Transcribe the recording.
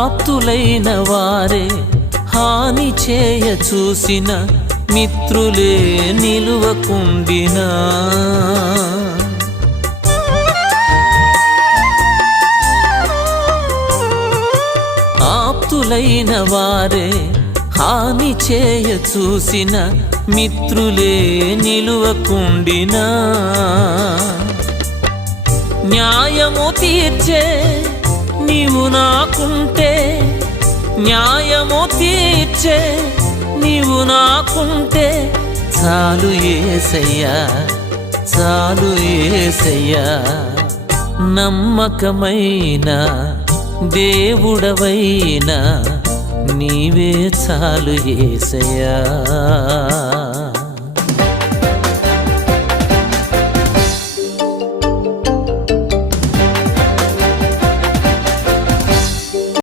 ఆప్తులైన వారే హాని చేయ చూసిన మిత్రులే నిలువకుండినా ఆప్తులైన వారే హాని చేయ చూసిన మిత్రులే నిలువకుండినా న్యాయము తీర్చే నీవు నాకుంటే న్యాయము తీర్చే నీవు నాకుంటే చాలు యేసయ్యా చాలు యేసయ్యా నమ్మకమైన దేవుడవైనా నీవే చాలు యేసయ్యా।